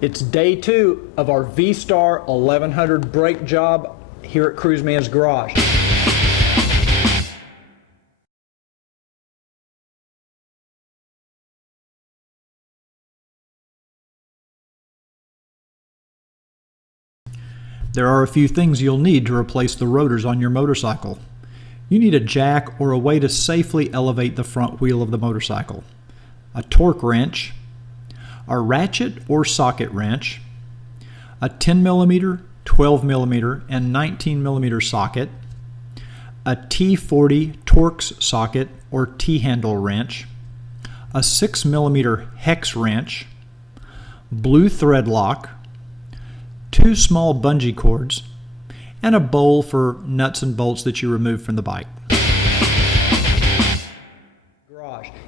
It's day 2 of our V-Star 1100 brake job here at Cruiseman's Garage. There are a few things you'll need to replace the rotors on your motorcycle. You need a jack or a way to safely elevate the front wheel of the motorcycle, a torque wrench, a ratchet or socket wrench, a 10mm, 12mm, and 19mm socket, a T40 Torx socket or T-handle wrench, a 6mm hex wrench, blue thread lock, 2 small bungee cords, and a bowl for nuts and bolts that you remove from the bike.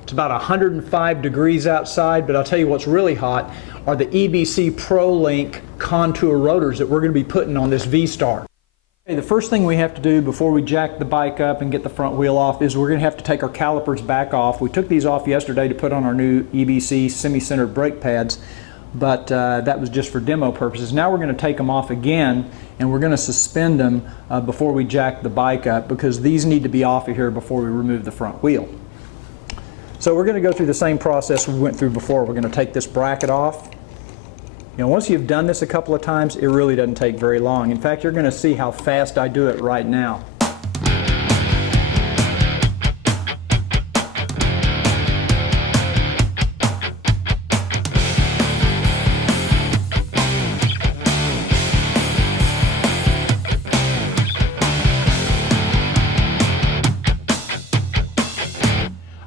It's about 105 degrees outside, but I'll tell you what's really hot are the EBC Pro Link contour rotors that we're going to be putting on this V-Star. Okay, the first thing we have to do before we jack the bike up and get the front wheel off is we're going to have to take our calipers back off. We took these off yesterday to put on our new EBC semi-centered brake pads, but that was just for demo purposes. Now we're going to take them off again, and we're going to suspend them before we jack the bike up, because these need to be off of here before we remove the front wheel. So we're going to go through the same process we went through before. We're going to take this bracket off. You know, once you've done this a couple of times, it really doesn't take very long. In fact, you're going to see how fast I do it right now.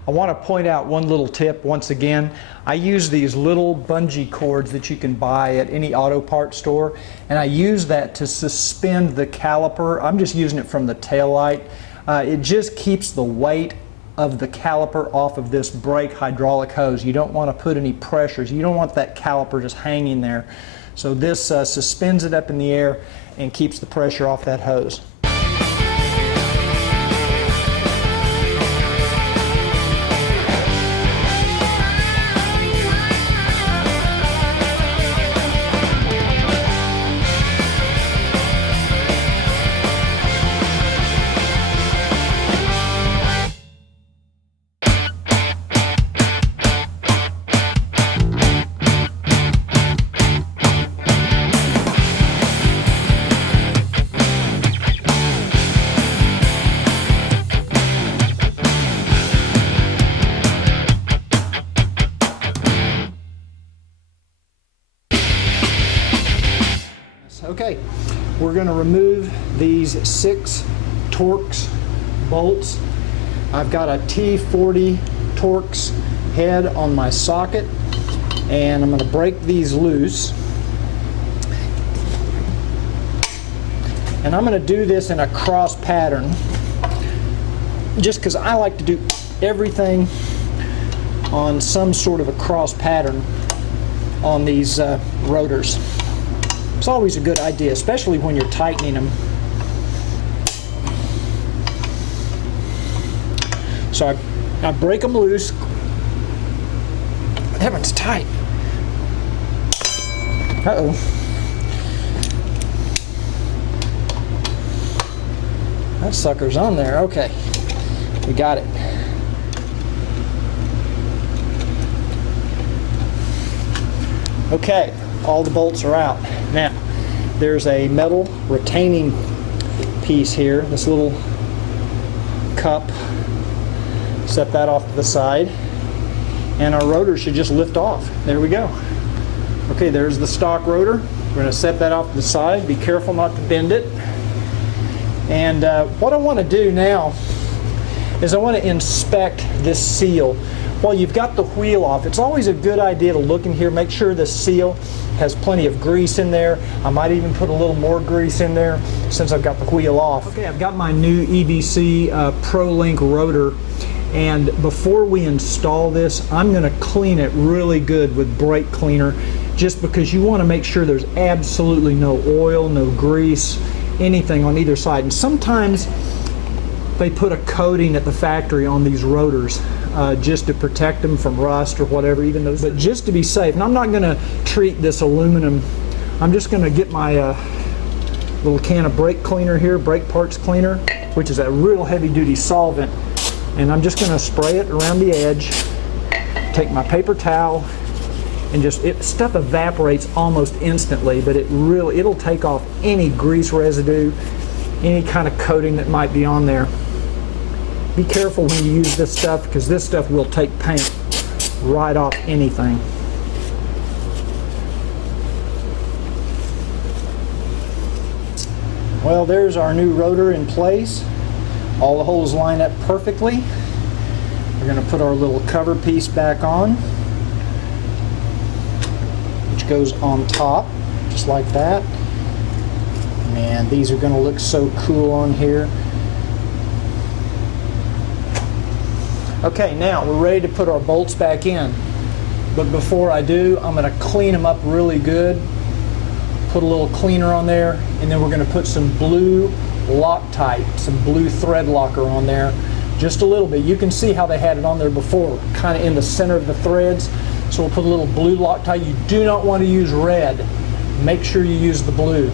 I want to point out one little tip once again. I use these little bungee cords that you can buy at any auto parts store, and I use that to suspend the caliper. I'm just using it from the tail light. It just keeps the weight of the caliper off of this brake hydraulic hose. You don't want to put any pressures. You don't want that caliper just hanging there. So this suspends it up in the air and keeps the pressure off that hose. Okay, we're going to remove these 6 Torx bolts. I've got a T40 Torx head on my socket, and I'm going to break these loose. And I'm going to do this in a cross pattern, just because I like to do everything on some sort of a cross pattern on these rotors. It's always a good idea, especially when you're tightening them. So I break them loose. That one's tight. Uh-oh. That sucker's on there. Okay, we got it. Okay, all the bolts are out. Now, there's a metal retaining piece here, this little cup. Set that off to the side, and our rotor should just lift off. There we go. Okay, there's the stock rotor. We're going to set that off to the side. Be careful not to bend it. And what I want to do now is I want to inspect this seal. While you've got the wheel off, it's always a good idea to look in here, make sure the seal has plenty of grease in there. I might even put a little more grease in there since I've got the wheel off. Okay, I've got my new EBC Pro Link rotor, and before we install this, I'm going to clean it really good with brake cleaner, just because you want to make sure there's absolutely no oil, no grease, anything on either side. And sometimes they put a coating at the factory on these rotors. just to protect them from rust or whatever, even those, but just to be safe. And I'm not going to treat this aluminum. I'm just going to get my little can of brake cleaner here, brake parts cleaner, which is a real heavy duty solvent, and I'm just going to spray it around the edge, take my paper towel, and just, stuff evaporates almost instantly, but it'll take off any grease residue, any kind of coating that might be on there. Be careful when you use this stuff, because this stuff will take paint right off anything. Well, there's our new rotor in place. All the holes line up perfectly. We're going to put our little cover piece back on, which goes on top, just like that. Man, these are going to look so cool on here. Okay, now we're ready to put our bolts back in. But before I do, I'm going to clean them up really good. Put a little cleaner on there, and then we're going to put some blue Loctite, some blue thread locker on there, just a little bit. You can see how they had it on there before, kind of in the center of the threads. So we'll put a little blue Loctite. You do not want to use red. Make sure you use the blue.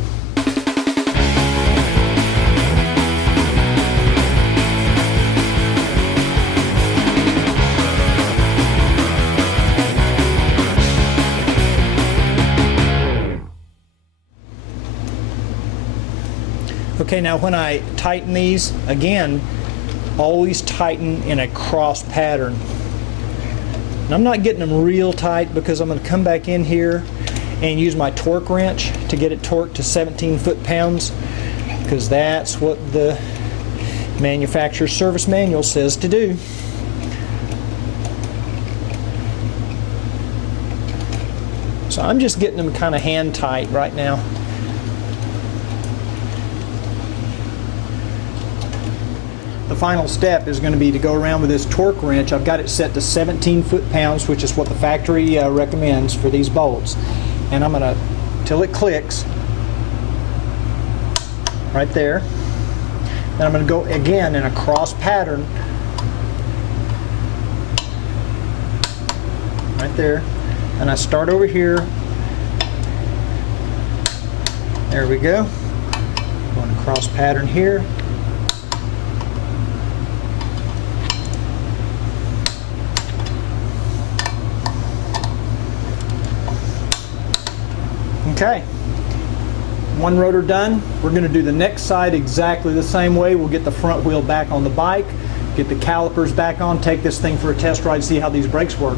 Okay, now when I tighten these, again, always tighten in a cross pattern. And I'm not getting them real tight because I'm going to come back in here and use my torque wrench to get it torqued to 17 foot-pounds, because that's what the manufacturer's service manual says to do. So I'm just getting them kind of hand tight right now. The final step is going to be to go around with this torque wrench. I've got it set to 17 foot-pounds, which is what the factory recommends for these bolts. And I'm going to, till it clicks, right there. Then I'm going to go again in a cross pattern, right there. And I start over here. There we go. Going cross pattern here. Okay, one rotor done. We're going to do the next side exactly the same way. We'll get the front wheel back on the bike, get the calipers back on, take this thing for a test ride, see how these brakes work.